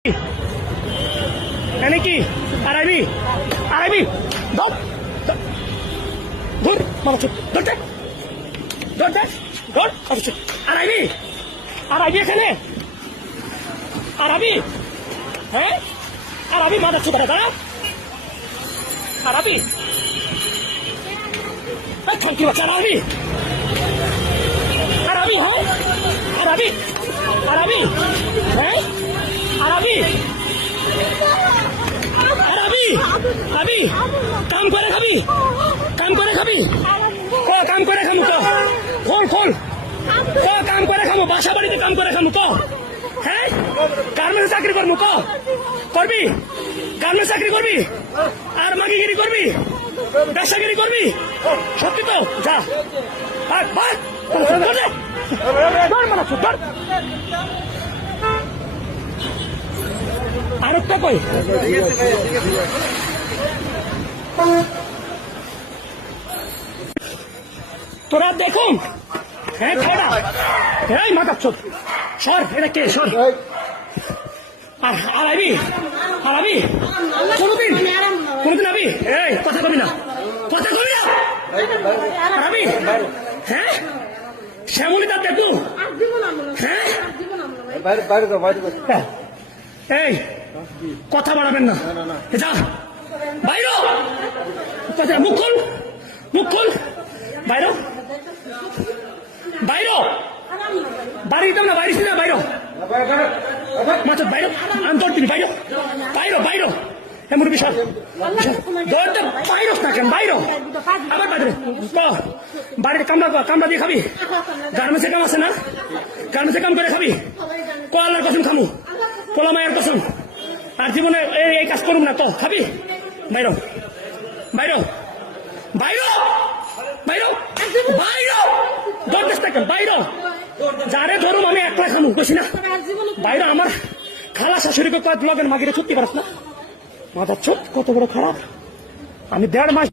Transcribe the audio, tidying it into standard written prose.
কি আড়াইবি আড়াইবি ধর ধর মামা চুপ ধরতে ধরতে ধর আড়াইবি আড়াইবি এখানে আড়াবি হ্যাঁ আড়াবি মাথা চুপ দাঁড়া আড়াবি থাকি বাচ্চা আড়াবি আড়াবি হ্যাঁ আড়াবি আড়াবি হ্যাঁ আরবি আরবি আবি কাম করে খাবি কাম করে খাবি ক কাম করে খামু ক খোল খোল ক কাম করে খামু বাসা বাড়িতে কাম করে খামু ক হ্যাঁ গার্মেন্টস চাকরি করবো ক করবি গার্মেন্টস চাকরি করবি আর মাগিগিরি করবি ব্যবসাগিরি করবি সত্যি তো যা ভাগ ভাগ আরেকটা কই তোরা দেখুন হ্যাঁ খাওয়া এই মাথা চোখ সর এটা কে সর আর আড়াইবি আড়াবি কোনদিন কোনদিন আবি এই কথা কবি না কথা কবি না আড়াবি হ্যাঁ শ্যামলি তার দেখু হ্যাঁ এই কথা বাড়াবেন না যা বাইর মুখ খোল মুখ খোল বাইর বাইর বাড়ি দিতাম না বাড়ি না বাইর মাছ বাইর আমি তোর দিবি বাইর বাইর বাইর এমন বিষয় দৌড়তে বাইর না কেন বাইর আবার বাইরে বাড়িতে কামড়া দিয়ে খাবি গার্মেন্টসে কাম আছে না গার্মেন্টসে কাম করে খাবি ক আল্লাহর কসম খামু পোলা মায়ের কসম আর জীবনে এই কাজ করুন না তো খাবি বাইর বাইর বাইর বাইর বাইর দশ টাকা বাইর যারে ধরুন আমি একলা খামু বুঝি না বাইরে আমার খালা শাশুড়িকে কয়েক ব্লগের মাগিরে ছুটতে পারস না মাথার চোখ কত বড় খারাপ আমি 1.5 মাস